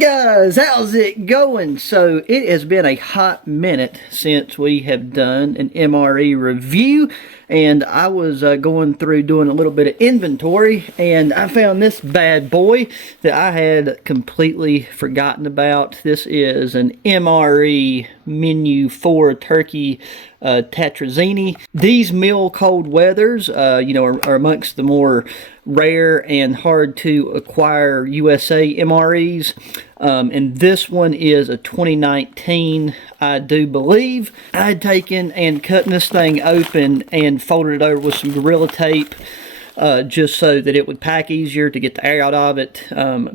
Guys, how's it going? So it has been a hot minute since we have done an MRE review, and I was going through doing a little bit of inventory, and I found this bad boy that I had completely forgotten about. This is an MRE Menu 4 turkey Tetrazzini. These mill cold weathers, are amongst the more rare and hard to acquire USA MREs. And this one is a 2019, I do believe. I had taken and cut this thing open and folded it over with some Gorilla Tape, just so that it would pack easier to get the air out of it,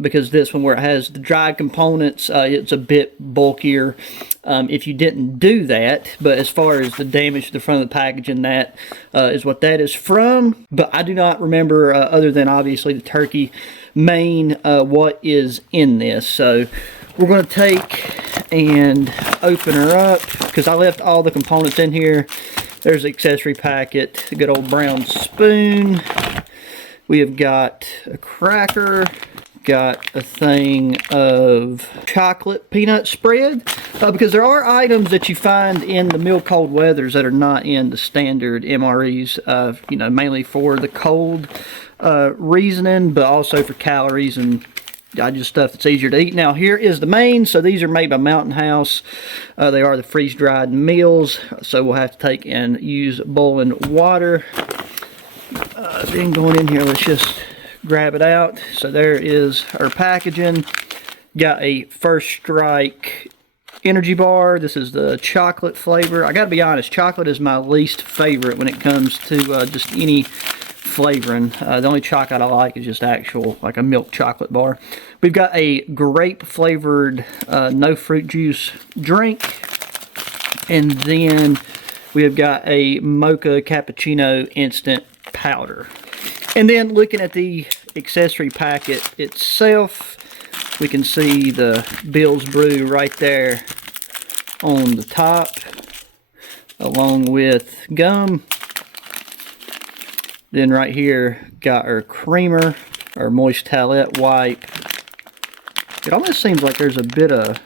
because this one, where it has the dried components, it's a bit bulkier if you didn't do that. But as far as the damage to the front of the packaging, that is what that is from. But I do not remember, other than obviously the turkey main, what is in this. So we're going to take and open her up, because I left all the components in here. There's the accessory packet, a good old brown spoon. We have got a cracker, got a thing of chocolate peanut spread, because there are items that you find in the mill cold weathers that are not in the standard MREs, mainly for the cold reasoning, but also for calories and just stuff that's easier to eat. Now here is the main. So these are made by Mountain House. They are the freeze-dried meals, so we'll have to take and use boiling water. Then going in here, let's just grab it out. So there is our packaging. Got a First Strike energy bar. This is the chocolate flavor. I gotta be honest, chocolate is my least favorite when it comes to just any flavoring. The only chocolate I like is just actual, like a milk chocolate bar. We've got a grape flavored no fruit juice drink, and then we have got a mocha cappuccino instant powder. And then looking at the accessory packet itself, we can see the Bill's Brew right there on the top, along with gum. Then right here, got our creamer, our moist towelette wipe. It almost seems like there's a bit of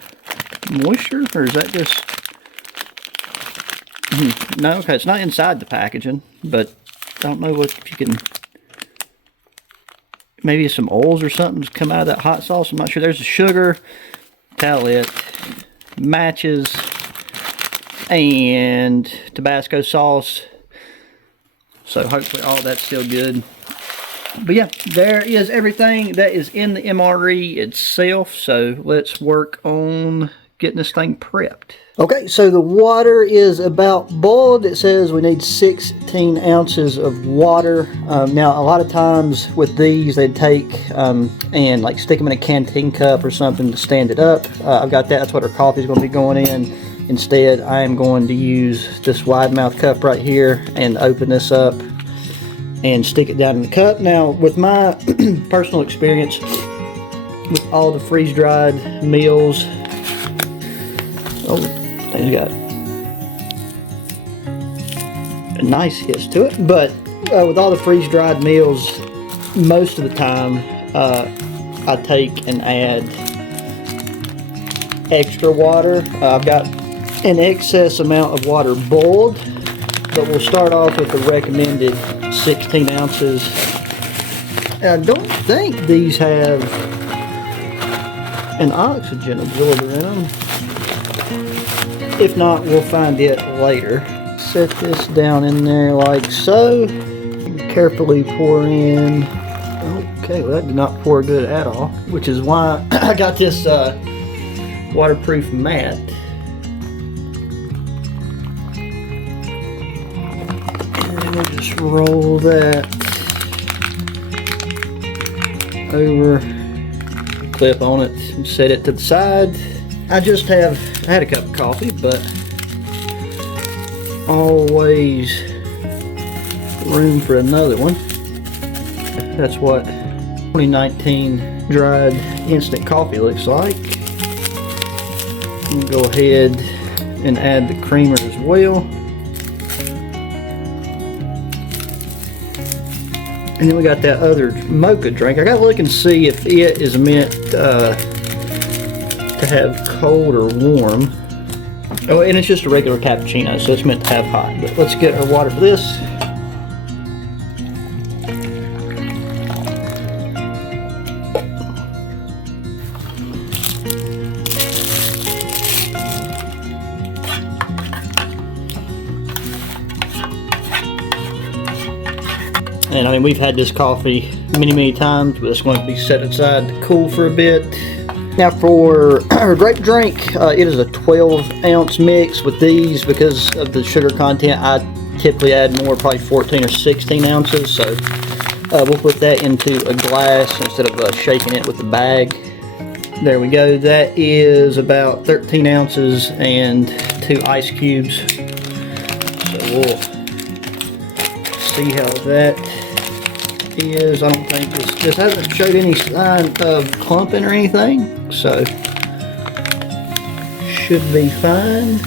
moisture, or is that just... No, okay, it's not inside the packaging, but I don't know if you can... Maybe some oils or something just come out of that hot sauce. I'm not sure. There's the sugar, towelette, matches, and Tabasco sauce. So hopefully all that's still good. But yeah, there is everything that is in the MRE itself. So let's work on getting this thing prepped. Okay, so the water is about boiled. It says we need 16 ounces of water. Now, a lot of times with these, they take and like stick them in a canteen cup or something to stand it up. I've got that. That's what our coffee is going to be going in. Instead, I am going to use this wide mouth cup right here and open this up and stick it down in the cup. Now, with my personal experience with all the freeze-dried meals, it's got a nice hiss to it, but with all the freeze-dried meals, most of the time I take and add extra water. I've got an excess amount of water boiled, but we'll start off with the recommended 16 ounces. I don't think these have an oxygen absorber in them. If not, we'll find it later. Set this down in there like so. Carefully pour in. Okay, well that did not pour good at all, which is why I got this waterproof mat. And we'll just roll that over, clip on it, and set it to the side. I had a cup of coffee, but always room for another one. That's what 2019 dried instant coffee looks like. We'll go ahead and add the creamer as well. And then we got that other mocha drink. I gotta look and see if it is meant to have cold or warm. Oh, and it's just a regular cappuccino, so it's meant to have hot. But let's get our water for this. And I mean, we've had this coffee many times, but it's going to be set aside to cool for a bit. Now for our grape drink, it is a 12-ounce mix. With these, because of the sugar content, I typically add more, probably 14 or 16 ounces. So we'll put that into a glass instead of shaking it with the bag. There we go. That is about 13 ounces and 2 ice cubes. So we'll see how that is. I don't think this hasn't showed any sign of clumping or anything, so should be fine.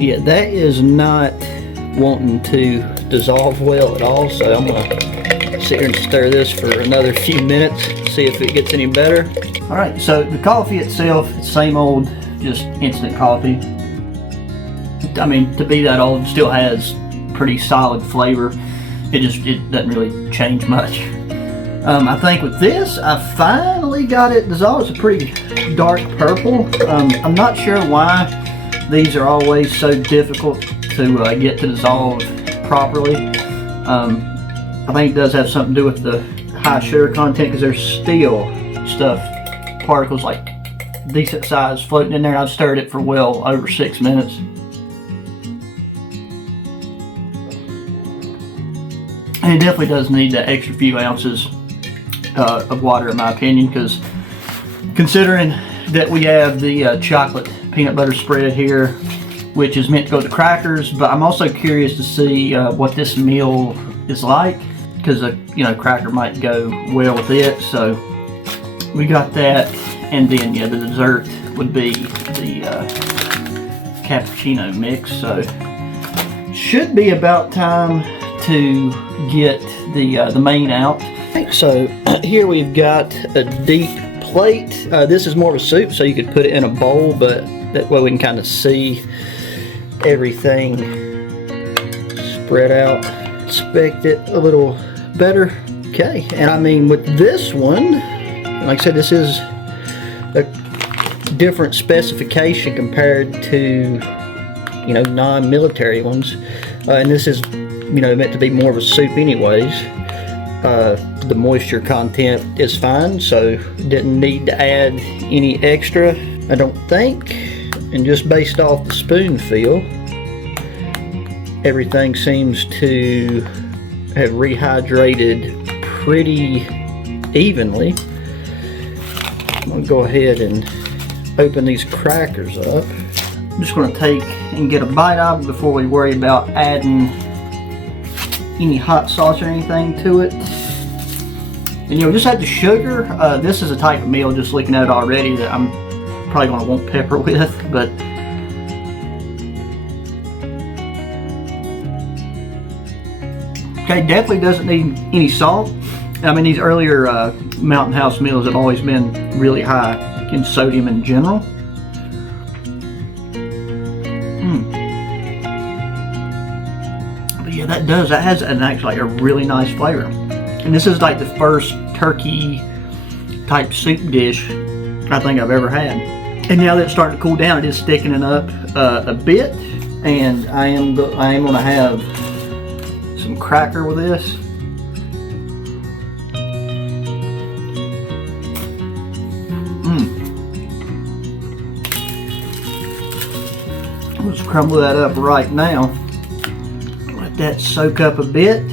Yeah, that is not wanting to dissolve well at all, so I'm gonna sit here and stir this for another few minutes, see if it gets any better. All right, so the coffee itself, it's same old, just instant coffee. I mean, to be that old, still has pretty solid flavor. It doesn't really change much. I think with this, I finally got it dissolved. It's a pretty dark purple. I'm not sure why these are always so difficult to get to dissolve properly. I think it does have something to do with the high sugar content, because there's still particles like decent size floating in there. I've stirred it for well over 6 minutes. And it definitely does need that extra few ounces of water, in my opinion, because considering that we have the chocolate peanut butter spread here, which is meant to go with the crackers, but I'm also curious to see what this meal is like, because a cracker might go well with it. So we got that, and then the dessert would be the cappuccino mix. So should be about time to get the main out. So here we've got a deep plate. This is more of a soup, so you could put it in a bowl, but that way we can kind of see everything spread out. Inspect it a little better. Okay, and I mean, with this one, like I said, this is a different specification compared to non-military ones, and this is meant to be more of a soup anyways. The moisture content is fine, so didn't need to add any extra, I don't think. And just based off the spoon feel, everything seems to have rehydrated pretty evenly. I'm going to go ahead and open these crackers up. I'm just going to take and get a bite of it before we worry about adding any hot sauce or anything to it. And just add the sugar. This is a type of meal, just looking at it already, that I'm probably going to want pepper with, but okay, definitely doesn't need any salt. I mean, these earlier Mountain House meals have always been really high in sodium in general. But yeah, that has actually a really nice flavor. And this is like the first turkey type soup dish I think I've ever had. And now that it's starting to cool down, it is thickening up a bit, and I am going to have some cracker with this. Let's crumble that up right now. Let that soak up a bit.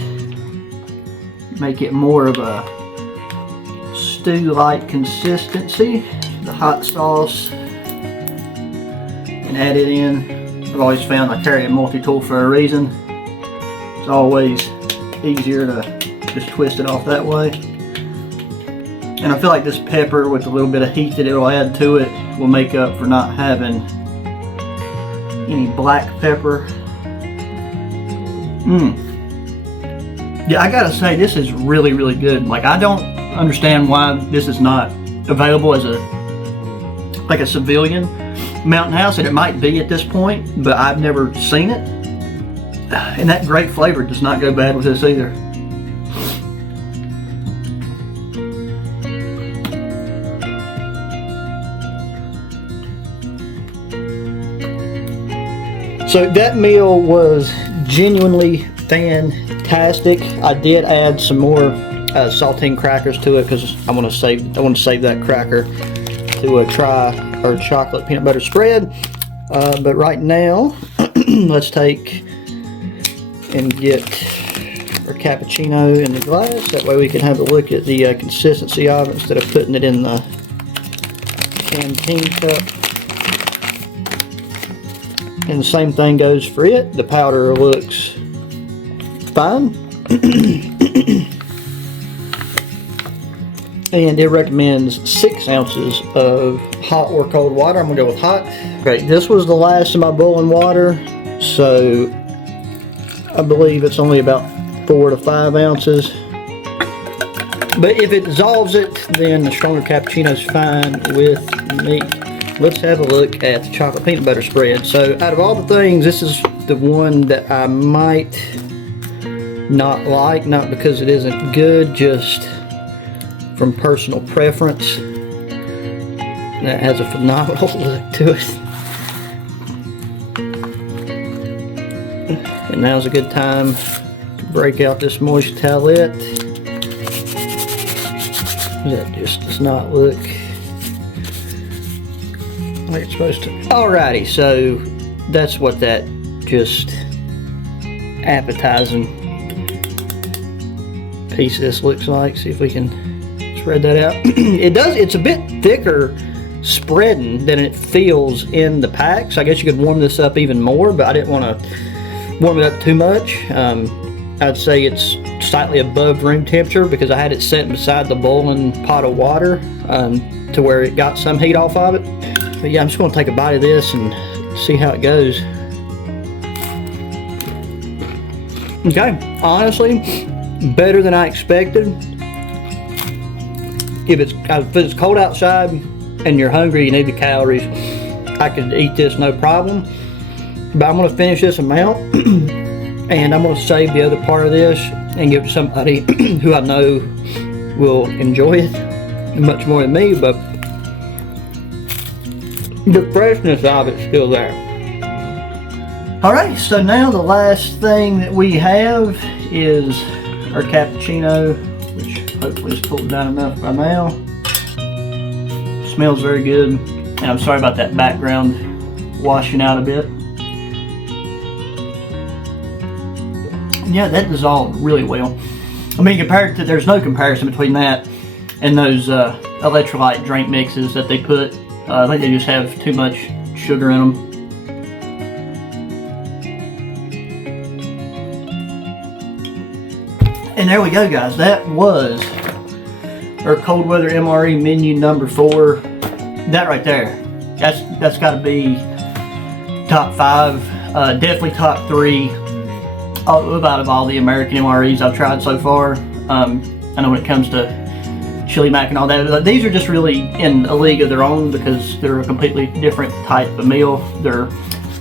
Make it more of a stew-like consistency. The hot sauce, and add it in. I've always found I carry a multi-tool for a reason. It's always easier to just twist it off that way. And I feel like this pepper, with a little bit of heat that it will add to it, will make up for not having any black pepper. Yeah, I gotta say, this is really, really good. Like, I don't understand why this is not available as a civilian mountain house, and it might be at this point, but I've never seen it. And that grape flavor does not go bad with this either. So that meal was genuinely fantastic. I did add some more saltine crackers to it because I want to save that cracker to try our chocolate peanut butter spread. But right now, let's take and get our cappuccino in the glass. That way we can have a look at the consistency of it instead of putting it in the canteen cup. And the same thing goes for it. The powder looks fine. And it recommends 6 ounces of hot or cold water. I'm gonna go with hot. Okay, this was the last of my boiling water, so I believe it's only about 4 to 5 ounces. But if it dissolves it, then the stronger cappuccino is fine with me. Let's have a look at the chocolate peanut butter spread. So out of all the things, this is the one that I might not like, not because it isn't good, just from personal preference. That has a phenomenal look to it. And now's a good time to break out this moist towelette. That just does not look like it's supposed to. Alrighty, so that's what that just appetizing piece of this looks like. See if we can spread that out. It's a bit thicker spreading than it feels in the pack, so I guess you could warm this up even more, but I didn't want to warm it up too much. I'd say it's slightly above room temperature because I had it set beside the boiling pot of water to where it got some heat off of it. But yeah, I'm just going to take a bite of this and see how it goes. Okay, honestly, better than I expected. If it's cold outside and you're hungry, you need the calories, I could eat this no problem. But I'm going to finish this amount and I'm going to save the other part of this and give it to somebody who I know will enjoy it much more than me, but the freshness of it's still there. Alright, so now the last thing that we have is our cappuccino, which hopefully is cooled down enough by now. Smells very good, and I'm sorry about that background washing out a bit. Yeah, that dissolved really well. I mean, compared to, there's no comparison between that and those electrolyte drink mixes that they put. I think they just have too much sugar in them. And there we go, guys. That was our cold weather MRE menu number 4. That right there, that's got to be top 5, definitely top 3 out of all the American MREs I've tried so far. I know when it comes to chili mac and all that, these are just really in a league of their own because they're a completely different type of meal. They're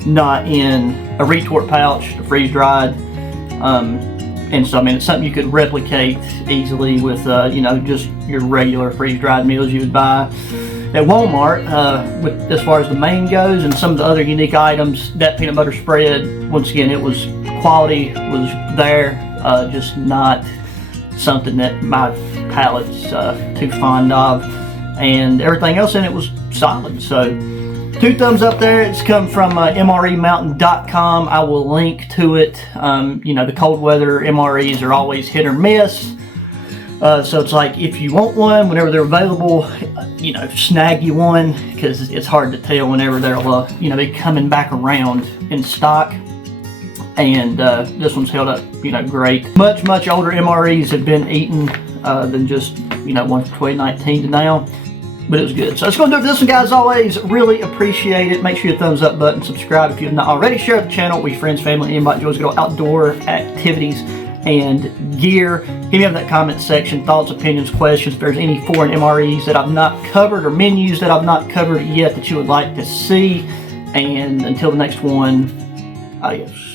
not in a retort pouch, freeze dried, and so I mean it's something you could replicate easily with you know, just your regular freeze dried meals you would buy at Walmart. With as far as the main goes and some of the other unique items, that peanut butter spread, once again, it was quality was there, just not something that my palate's too fond of, and everything else in it was solid. So 2 thumbs up there. It's come from MREmountain.com. I will link to it. You know, the cold weather MREs are always hit or miss, so it's like if you want one whenever they're available, you know, snag you one, because it's hard to tell whenever they'll you know, be coming back around in stock. And this one's held up, you know, great. Much older MREs have been eaten than just, you know, one from 2019 to now, but it was good. So that's going to do it for this one, guys. As always, really appreciate it. Make sure you thumbs up button, subscribe if you have not already. Share the channel with your friends, family, and anybody who enjoys good outdoor activities. and gear. Hit me up in that comment section, thoughts, opinions, questions. If there's any foreign MREs that I've not covered or menus that I've not covered yet that you would like to see. And until the next one, adios.